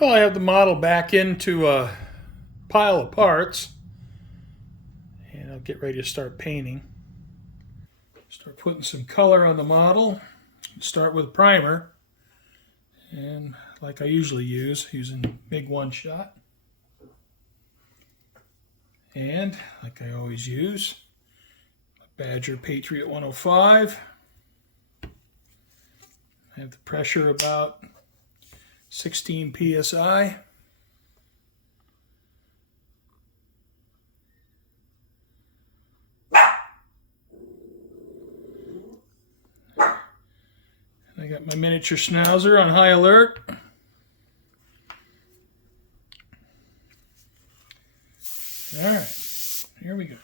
Well, I have the model back into a pile of parts, and I'll get ready to start painting. Start putting some color on the model. Start with a primer, and like I usually use, using big one shot. And like I always use, Badger Patriot 105. I have the pressure about 16 psi. I got my miniature schnauzer on high alert. All right, here we go.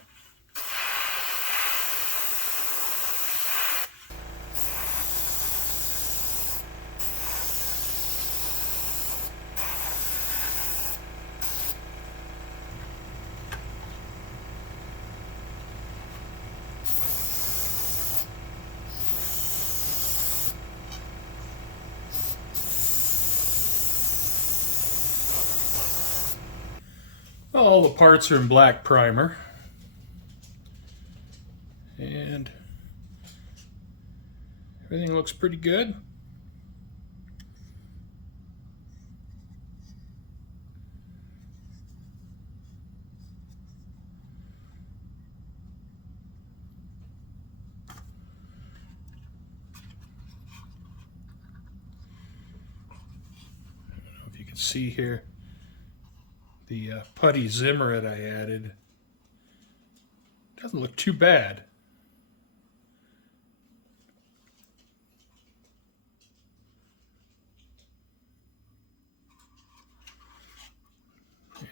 All the parts are in black primer. And everything looks pretty good. I don't know if you can see here the putty Zimmerit I added. Doesn't look too bad.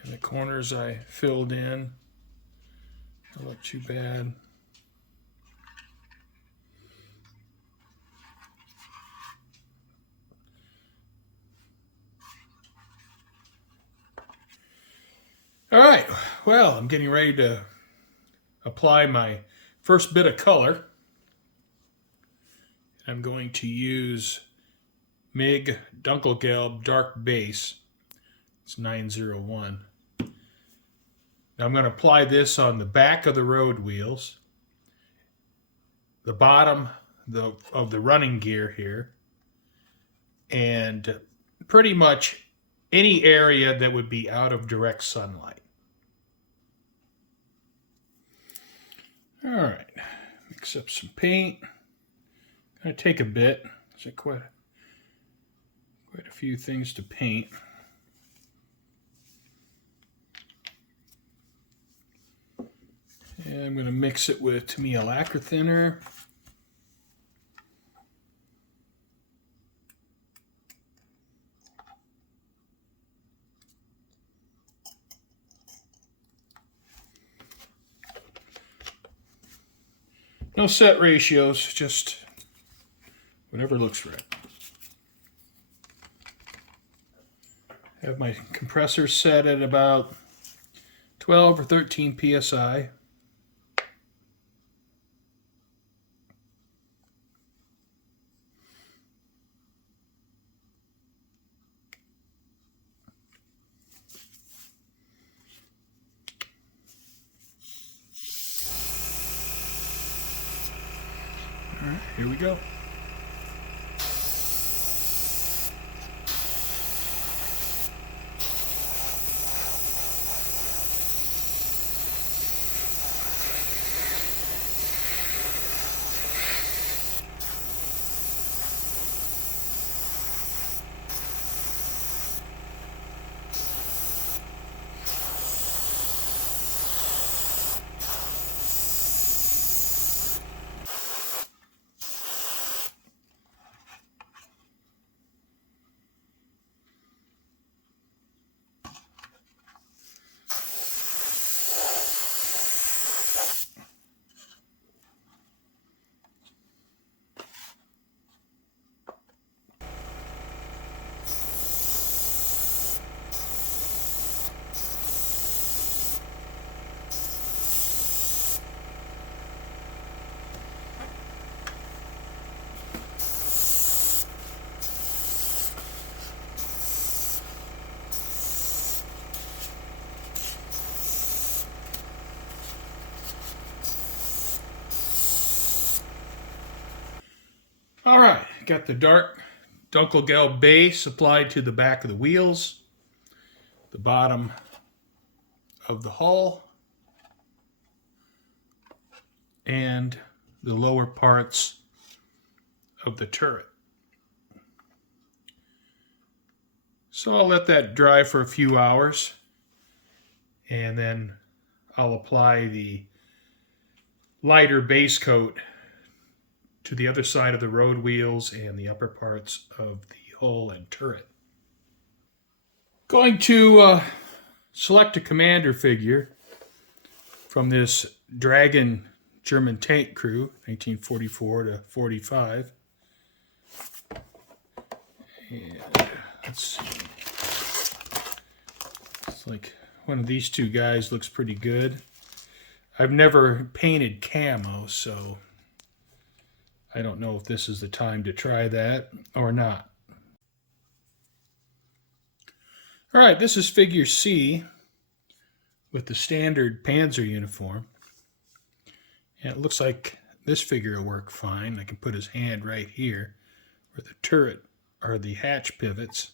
And the corners I filled in don't look too bad. All right, well, I'm getting ready to apply my first bit of color. I'm going to use MIG Dunkelgelb Dark Base. It's 901. Now I'm going to apply this on the back of the road wheels, the bottom of the running gear here, and pretty much any area that would be out of direct sunlight. All right, mix up some paint. Gonna take a bit. There's quite a few things to paint. And I'm going to mix it with Tamiya lacquer thinner. No set ratios, just whatever looks right. I have my compressor set at about 12 or 13 psi. All right, here we go. All right, got the dark dunkelgelb base applied to the back of the wheels, the bottom of the hull, and the lower parts of the turret. So I'll let that dry for a few hours, and then I'll apply the lighter base coat to the other side of the road wheels and the upper parts of the hull and turret. Going to select a commander figure from this Dragon German tank crew, 1944 to 45. And let's see. It's like one of these two guys looks pretty good. I've never painted camo, so I don't know if this is the time to try that or not. All right, this is figure C with the standard Panzer uniform. And it looks like this figure will work fine. I can put his hand right here where the turret or the hatch pivots.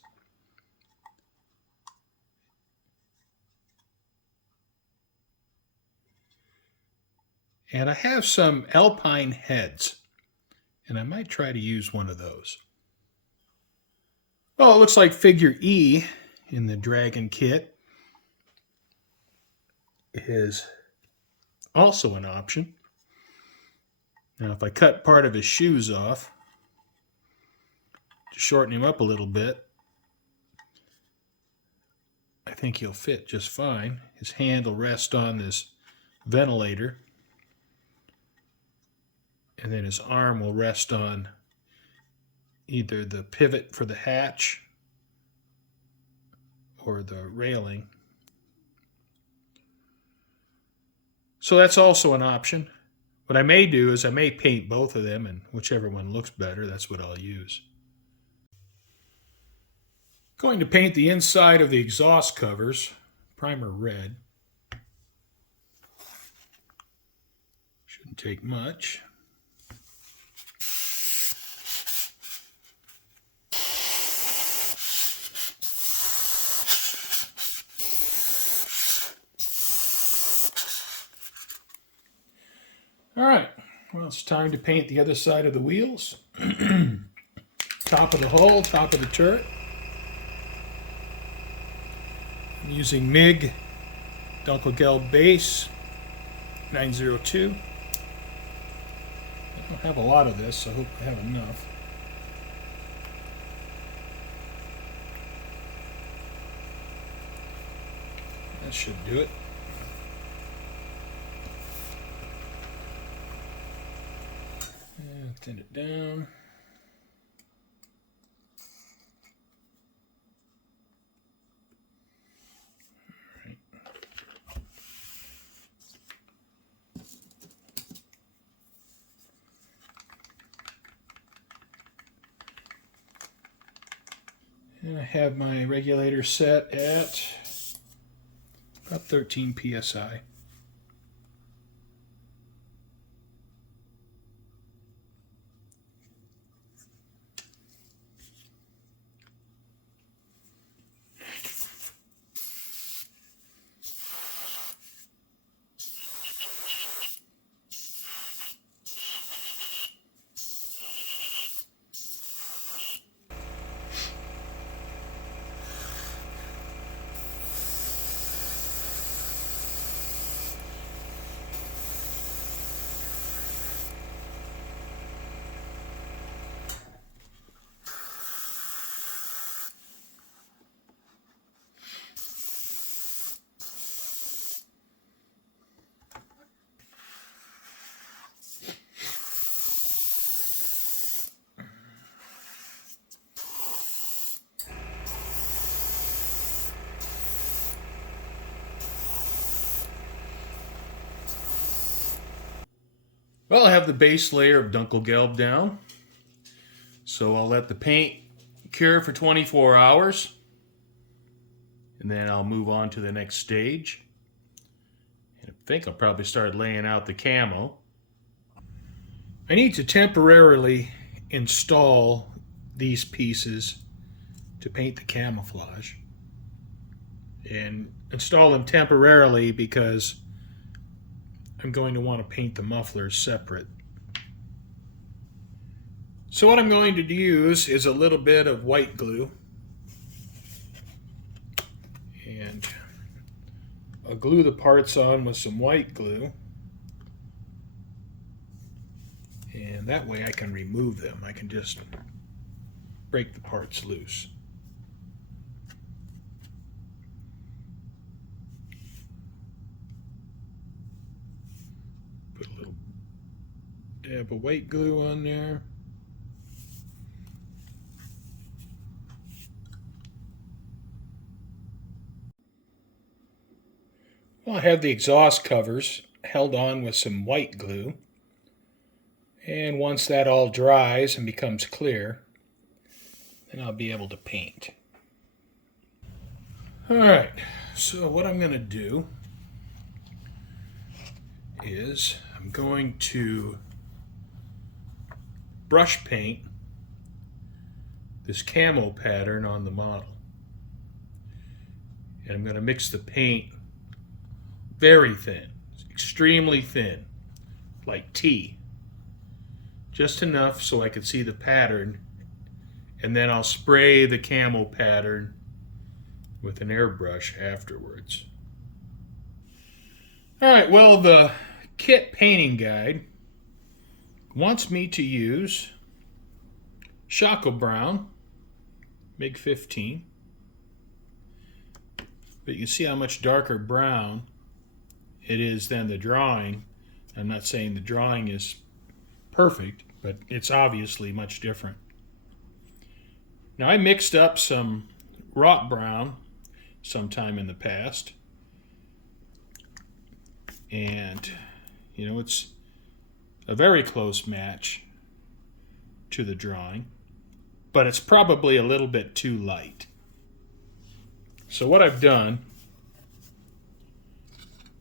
And I have some Alpine heads, and I might try to use one of those. Well, it looks like figure E in the Dragon kit is also an option. Now, if I cut part of his shoes off to shorten him up a little bit, I think he'll fit just fine. His hand will rest on this ventilator, and then his arm will rest on either the pivot for the hatch or the railing. So that's also an option. What I may do is I may paint both of them, and whichever one looks better, that's what I'll use. Going to paint the inside of the exhaust covers, primer red. Shouldn't take much. All right, well, it's time to paint the other side of the wheels. Top of the hull, top of the turret. I'm using MIG dunkelgelb base 902. I don't have a lot of this, so I hope I have enough. That should do it. Thin it down. All right. And I have my regulator set at about 13 psi. Well, I have the base layer of dunkelgelb down, so I'll let the paint cure for 24 hours, and then I'll move on to the next stage. And I think I'll probably start laying out the camo. I need to temporarily install these pieces to paint the camouflage, and install them temporarily because I'm going to want to paint the mufflers separate. So what I'm going to use is a little bit of white glue, and I'll glue the parts on with some white glue, and that way I can remove them. I can just break the parts loose. Put a little dab of white glue on there. Well, I have the exhaust covers held on with some white glue, and once that all dries and becomes clear, then I'll be able to paint. Alright, so what I'm going to do is I'm going to brush paint this camo pattern on the model. And I'm going to mix the paint very thin, extremely thin, like tea. Just enough so I can see the pattern, and then I'll spray the camo pattern with an airbrush afterwards. Alright, well, the kit painting guide wants me to use Choco Brown, MiG 15, but you can see how much darker brown it is than the drawing. I'm not saying the drawing is perfect, but it's obviously much different. Now, I mixed up some wrought brown sometime in the past, and you know, it's a very close match to the drawing, but it's probably a little bit too light. So what I've done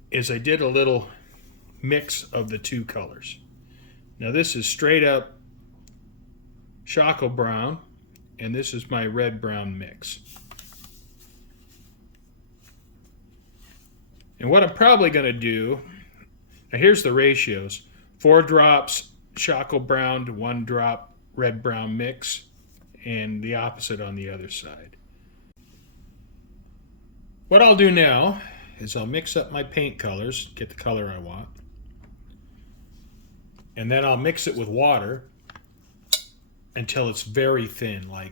is I did a little mix of the two colors. Now this is straight up Choco Brown, and this is my red-brown mix. And what I'm probably going to do, now here's the ratios: 4 drops Choco Brown to 1 drop red-brown mix, and the opposite on the other side. What I'll do now is I'll mix up my paint colors, get the color I want, and then I'll mix it with water until it's very thin, like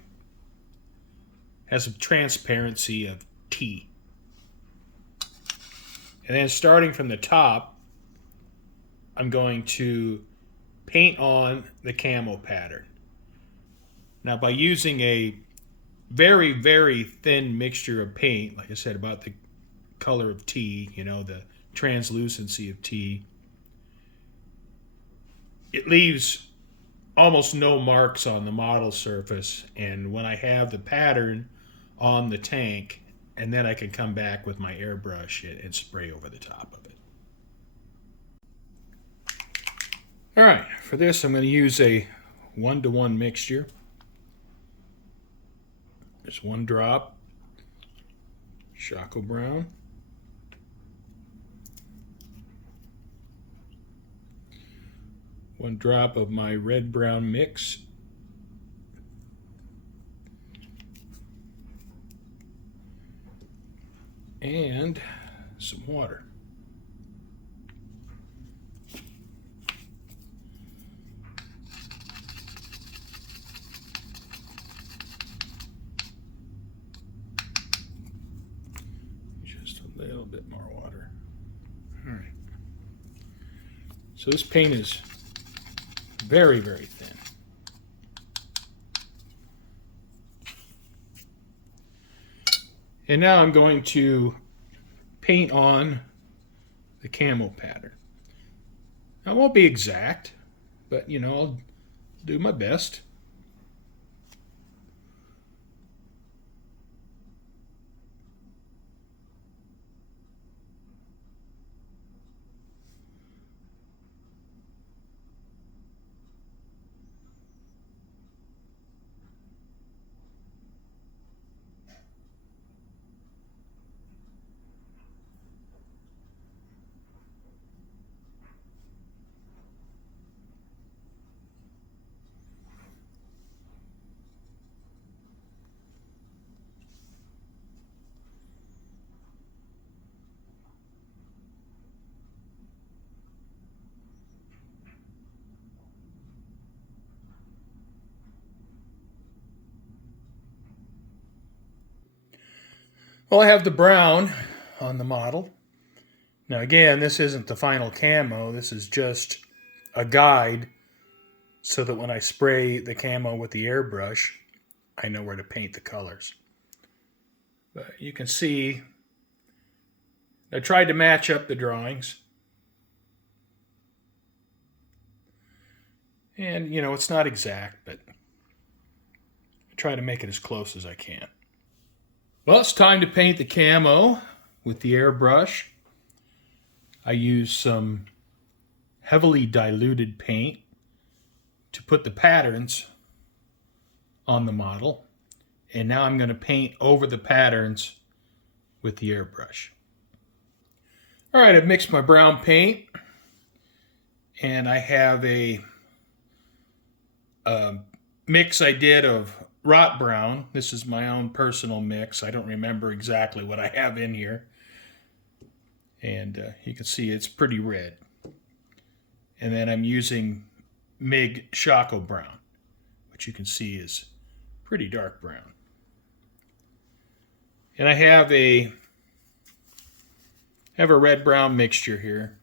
has a transparency of tea. And then starting from the top, I'm going to paint on the camo pattern. Now, by using a very, very thin mixture of paint, like I said, about the color of tea, you know, the translucency of tea, it leaves almost no marks on the model surface. And when I have the pattern on the tank, and then I can come back with my airbrush and spray over the top of it. All right, for this I'm going to use a 1-to-1 mixture. There's 1 drop Choco Brown, 1 drop of my red-brown mix, and some water. Just a little bit more water. All right. So this paint is very, very thin. And now I'm going to paint on the camo pattern. Now, it won't be exact, but you know, I'll do my best. Well, I have the brown on the model. Now again, this isn't the final camo. This is just a guide so that when I spray the camo with the airbrush, I know where to paint the colors. But you can see I tried to match up the drawings. And, you know, it's not exact, but I try to make it as close as I can. Well, it's time to paint the camo with the airbrush. I use some heavily diluted paint to put the patterns on the model. And now I'm going to paint over the patterns with the airbrush. All right, I've mixed my brown paint, and I have a mix I did of rot brown. This is my own personal mix. I don't remember exactly what I have in here. And you can see it's pretty red. And then I'm using MIG Shako brown, which you can see is pretty dark brown. And I have a red-brown mixture here.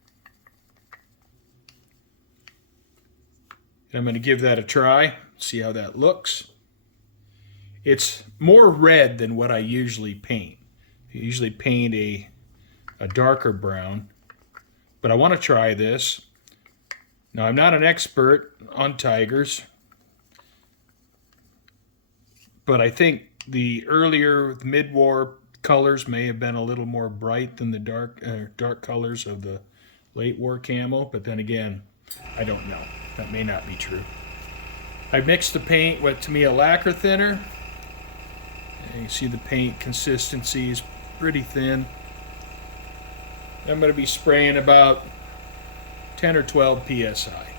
And I'm going to give that a try, see how that looks. It's more red than what I usually paint. I usually paint a darker brown, but I want to try this. Now, I'm not an expert on tigers, but I think the earlier mid-war colors may have been a little more bright than the dark colors of the late war camo, but then again, I don't know. That may not be true. I mixed the paint with, to me, a lacquer thinner. And you see the paint consistency is pretty thin. I'm going to be spraying about 10 or 12 psi.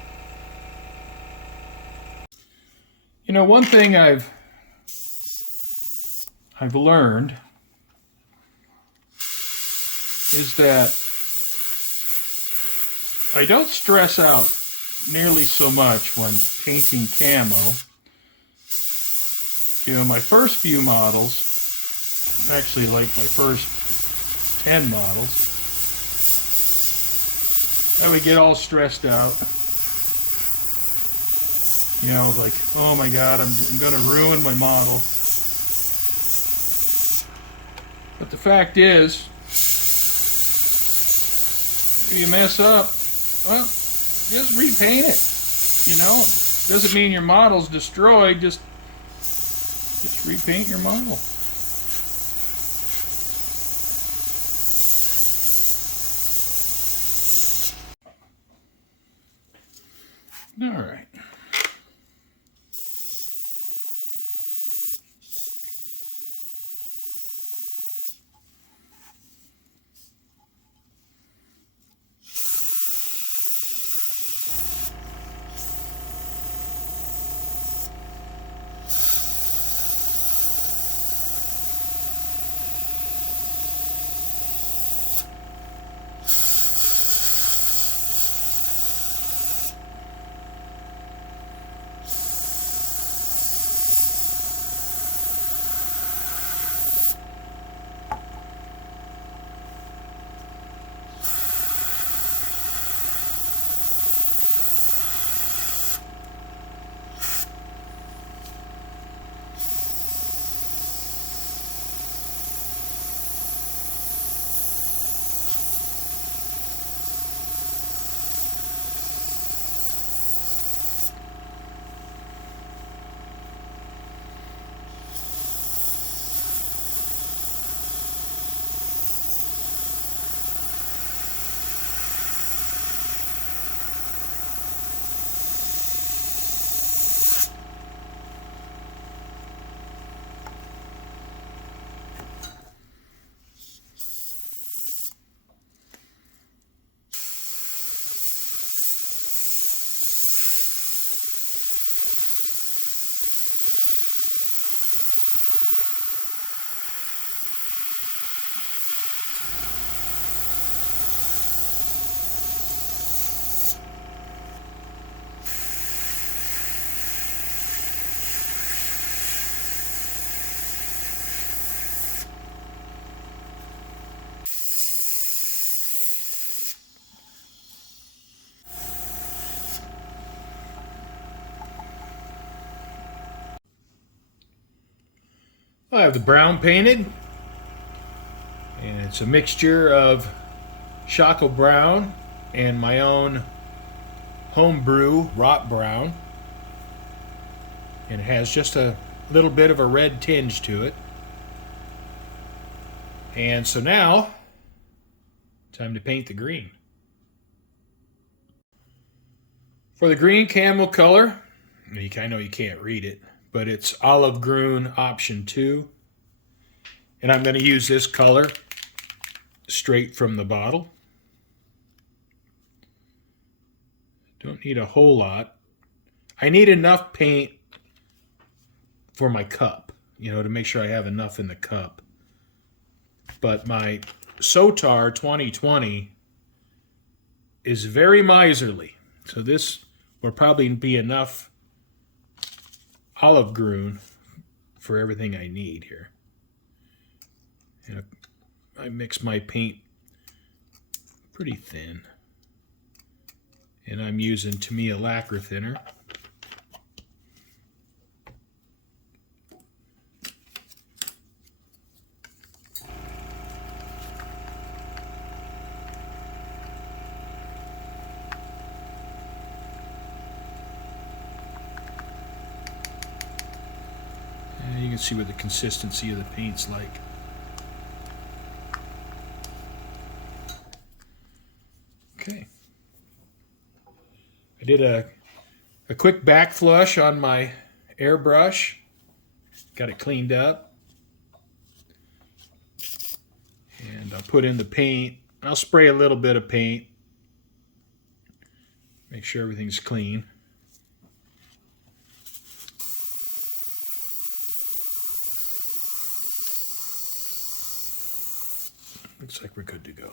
You know, one thing I've learned is that I don't stress out nearly so much when painting camo. You know, my first few models, actually like my first 10 models, I would get all stressed out. You know, like, oh my God, I'm going to ruin my model. But the fact is, if you mess up, well, just repaint it. You know, doesn't mean your model's destroyed. Just repaint your model. All right. I have the brown painted, and it's a mixture of Choco Brown and my own homebrew Rot Brown, and it has just a little bit of a red tinge to it. And so now, time to paint the green. For the green camo color, I know you can't read it, but it's Olive Grün Option 2. And I'm going to use this color straight from the bottle. Don't need a whole lot. I need enough paint for my cup, to make sure I have enough in the cup. But my Sotar 2020 is very miserly. So this will probably be enough Olive Grün for everything I need here. I mix my paint pretty thin. And I'm using Tamiya lacquer thinner. And you can see what the consistency of the paint's like. Okay. I did a quick back flush on my airbrush. Got it cleaned up. And I'll put in the paint. I'll spray a little bit of paint. Make sure everything's clean. Looks like we're good to go.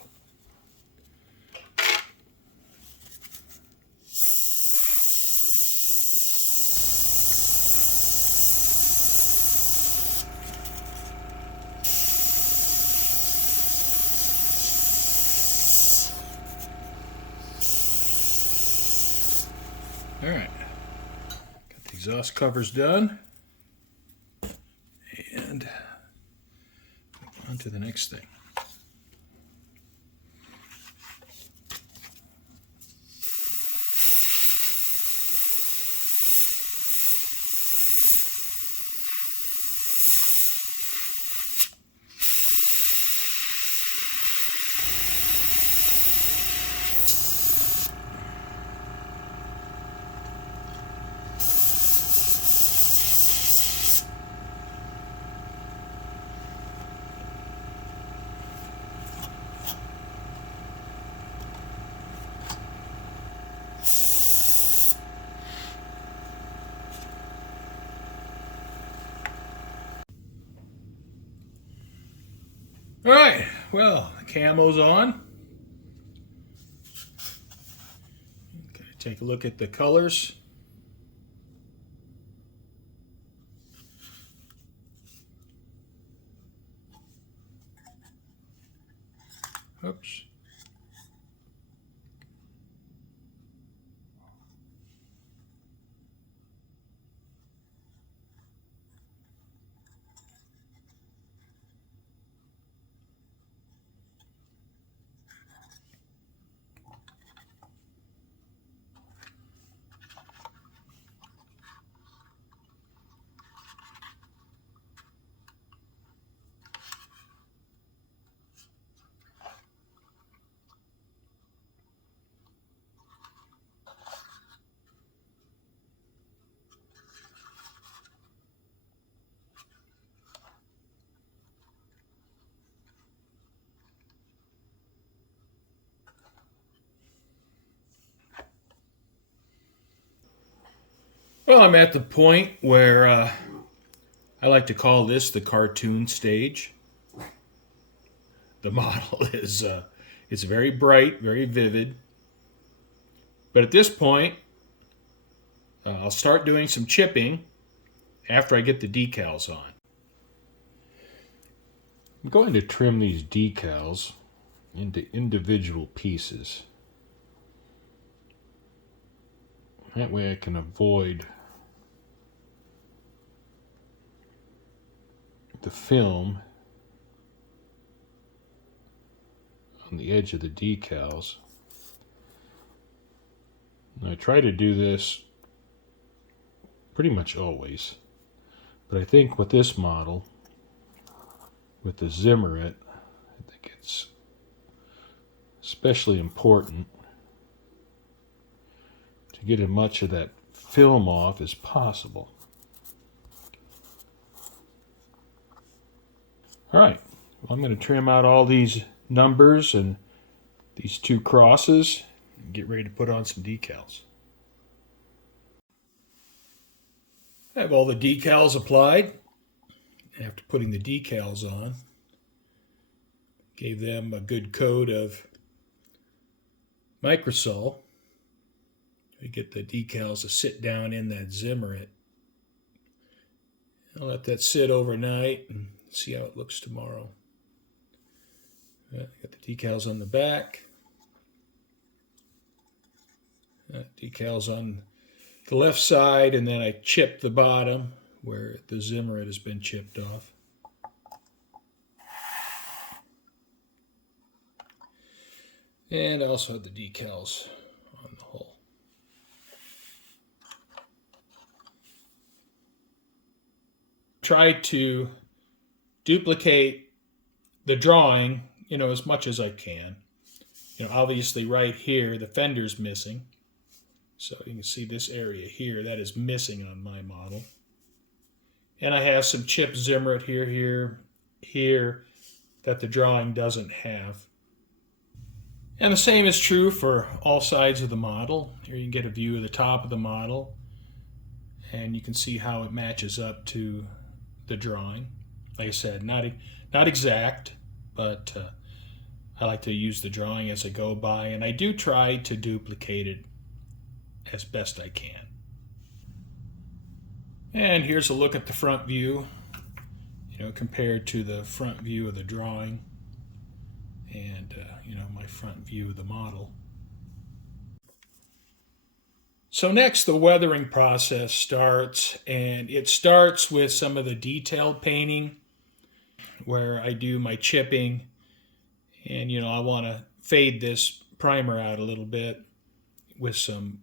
All right, got the exhaust covers done, and on to the next thing. All right, well, the camo's on. Okay, take a look at the colors. Oops. Well, I'm at the point where I like to call this the cartoon stage. The model is it's very bright, very vivid. But at this point, I'll start doing some chipping after I get the decals on. I'm going to trim these decals into individual pieces. That way I can avoid the film on the edge of the decals. And I try to do this pretty much always, but I think with this model, with the Zimmerit, I think it's especially important to get as much of that film off as possible. All right, well, I'm going to trim out all these numbers and these two crosses and get ready to put on some decals. I have all the decals applied. After putting the decals on, gave them a good coat of microsol. We get the decals to sit down in that Zimmerit. I'll let that sit overnight and see how it looks tomorrow. Got the decals on the back. Decals on the left side, and then I chipped the bottom where the Zimmerit has been chipped off. And I also have the decals on the hull. Tried to duplicate the drawing, as much as I can. Obviously right here, the fender's missing. So you can see this area here, that is missing on my model. And I have some chipped Zimmerit here, that the drawing doesn't have. And the same is true for all sides of the model. Here you can get a view of the top of the model, and you can see how it matches up to the drawing. Like I said, not exact, but I like to use the drawing as I go by, and I do try to duplicate it as best I can. And here's a look at the front view, compared to the front view of the drawing and, my front view of the model. So next, the weathering process starts, and it starts with some of the detailed painting where I do my chipping, and, I want to fade this primer out a little bit with some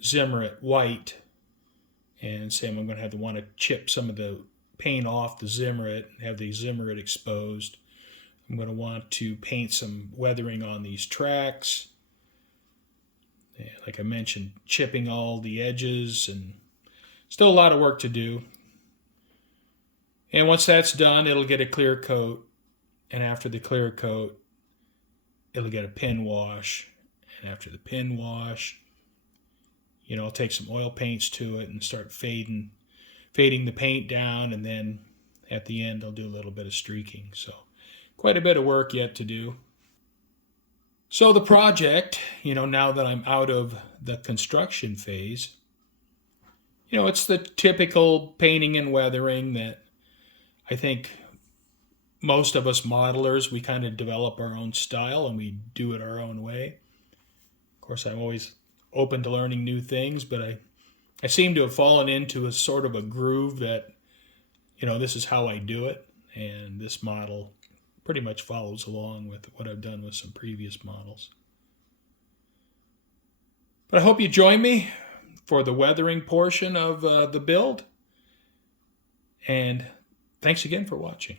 Zimmerit white. And same, I'm going to want to chip some of the paint off the Zimmerit and have the Zimmerit exposed. I'm going to want to paint some weathering on these tracks. And like I mentioned, chipping all the edges, and still a lot of work to do. And once that's done, it'll get a clear coat. And after the clear coat, it'll get a pin wash. And after the pin wash, I'll take some oil paints to it and start fading the paint down, and then at the end I'll do a little bit of streaking. So quite a bit of work yet to do. So the project, now that I'm out of the construction phase, it's the typical painting and weathering that I think most of us modelers, we kind of develop our own style and we do it our own way. Of course, I'm always open to learning new things, but I seem to have fallen into a sort of a groove that, this is how I do it, and this model pretty much follows along with what I've done with some previous models. But I hope you join me for the weathering portion of the build, and thanks again for watching.